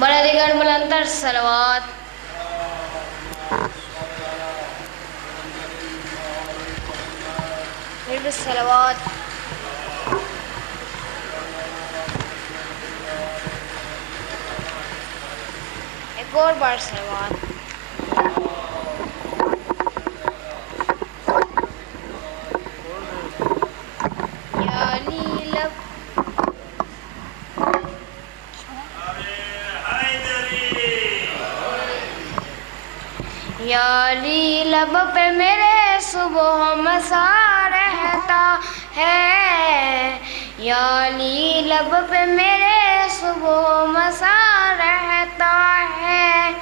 बड़ा दिगर बुलंदर सलवात। फिर भी सलवात। एक और बार सलवात। याली लब पे मेरे सुबह मसा रहता है, याली लब पे मेरे सुबह मसा रहता है,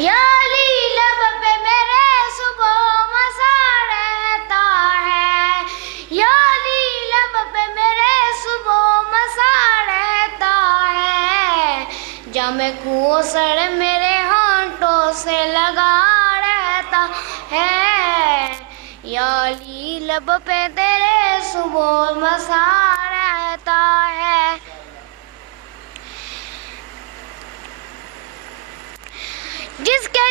याली लब पे मेरे सुबह मसा रहता है, याली लब पे मेरे सुबह मसा रहता है, जामे कुओं सड़ मेरे से लगा रहता है, याली लब पे तेरे सुबह मसा रहता है, जिसके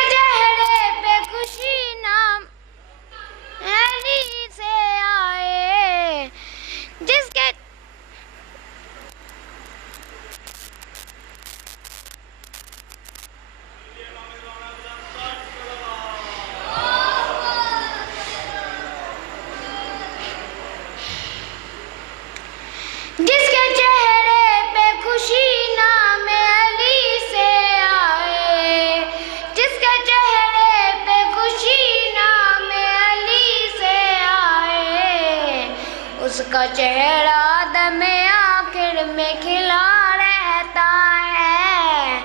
चेहरे पे खुशी नाम अली से आए, जिसके चेहरे पे खुशी नाम अली से आए, जिसके चेहरे पे खुशी नाम अली से आए, उसका चेहरा दमे आखिर में खिला रहता है,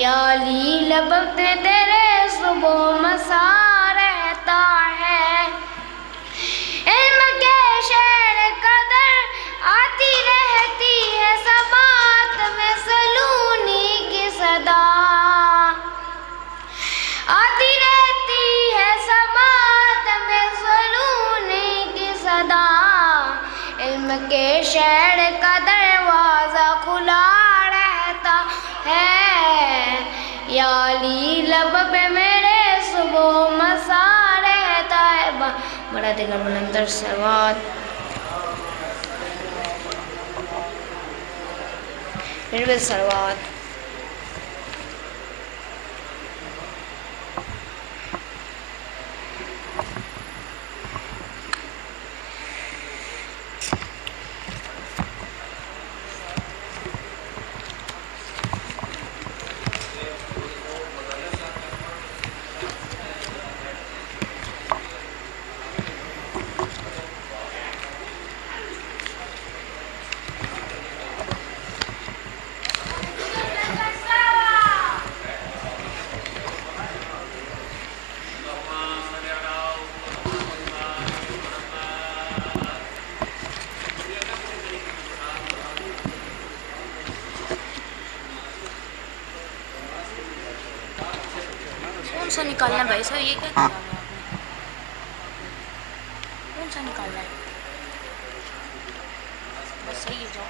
याली लब पे तेरे सुबह मसा रहता है, इल्म के शहर कदर आती रहती है समात में सलूनी की सदा, आती रहती है समात में सलूनी की सदा, इल्म के शहर का दरवाजा खुला रहता है, याली लब पे मेरे सुबह मसा रहता है। बड़ा दिगर बुलंदर सलवात। फिर भी सलवात। कौन सा निकालना है भाई साहब, ये क्या निकाला आपने? कौन सा निकालना है? बस सही है, जो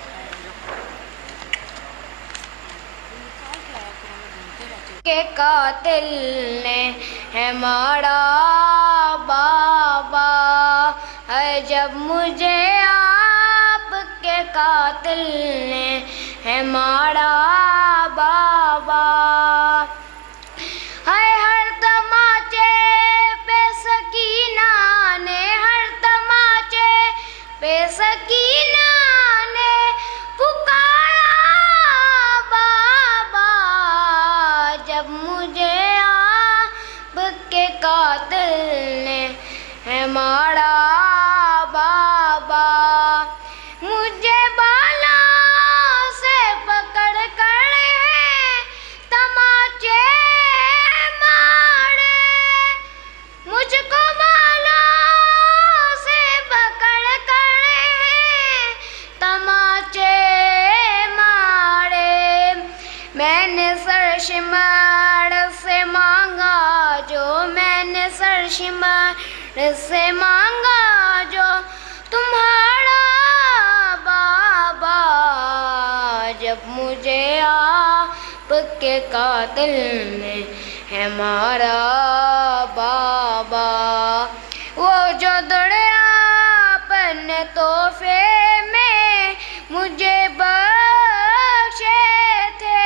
के कातिल ने है मारा बाबा, है जब मुझे आपके कातिल ने है मारा बाबा, हर तमाचे पे सकीना ने, हर तमाचे पे सकीना ने पुकारा बाबा, जब मुझे आपके कातिल ने है मारा बाबा, मुझे बाला से पकड़ कर तमाचे मारे, मुझको बाला से पकड़ कर तमाचे मारे, मैंने सरशिमर से मांगा जो मैंने सरशिमर से मांगा जो तुम्हारा बाबा, जब मुझे आपके कातिल ने है मारा बाबा। वो जो दौड़े आपने तोहफे में मुझे बख्शे थे,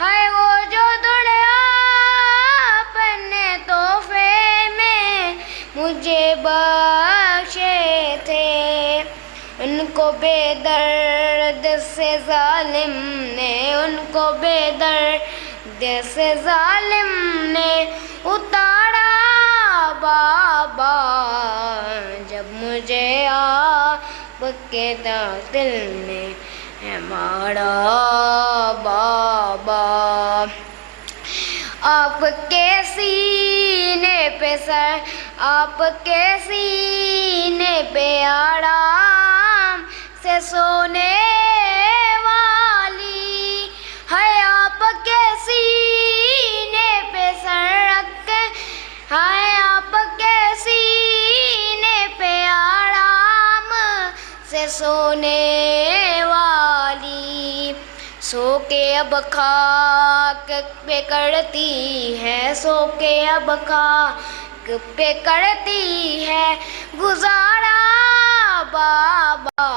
हाय वो जो दौड़े आपने तोहफे में मुझे बख्शे थे, उनको बेदर्द से जालिम ने, उनको बेदर्द से जालिम ने उतारा बाबा, जब मुझे आपके दिल ने है मारा बाबा। आपके सीने पे सर, आपके सीने पे आराम से सोने वाली है, आपके सीने पे सर रख के, है आपके सीने पे आराम से सोने वाली। सो के अब खाक पे करती है, सो के अब खाक पे करती है गुजारा बाबा,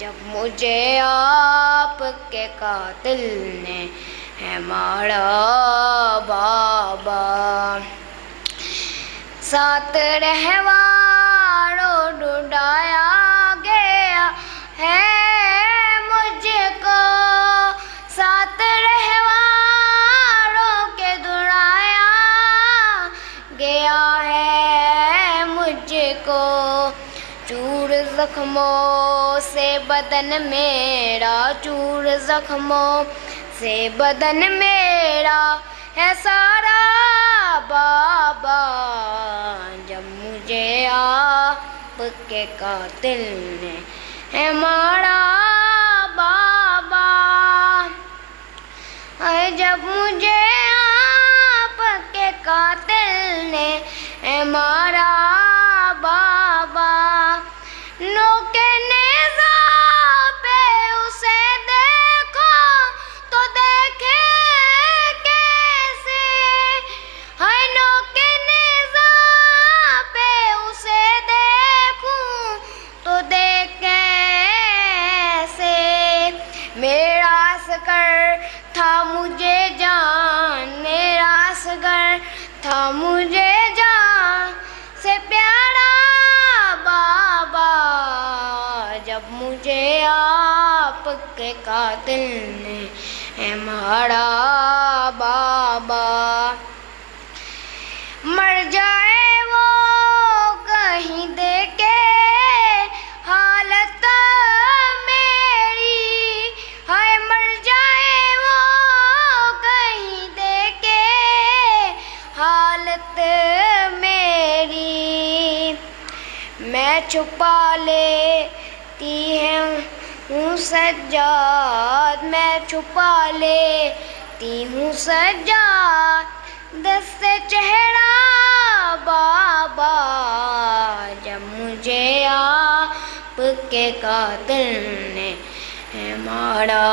जब मुझे आपके कातिल ने है मारा बाबा। साथ रहवारों ढूंढाया गया है मुझको, साथ रहवारों के ढूंढाया गया है मुझको। चूर जख्मों से बदन मेरा, चूर जख्मों से बदन मेरा है सारा बाबा, जब मुझे आपके कातिल ने है मारा बाबा, जब मुझे आपके कातिल ने है मारा बाबा। नोके नेज़ा पे उसे देखो तो देखे कैसे, हाय नोके नेज़ा पे उसे देखूं तो देख कैसे। मेरा असगर था मुझे जान, मेरा असगर था मुझे जान से प्यारा बाबा, जब मुझे आपके कातिल ने है मारा बाबा। मर जाए वो कहीं देके हालत मेरी, हाय मर जाए वो कहीं देके हालत मेरी। मैं छुपा लेती हूँ सज्जाद, मैं छुपा लेती हूँ सज्जाद दस्ते चेहरा बाबा, जब मुझे आपके कातिल ने है मारा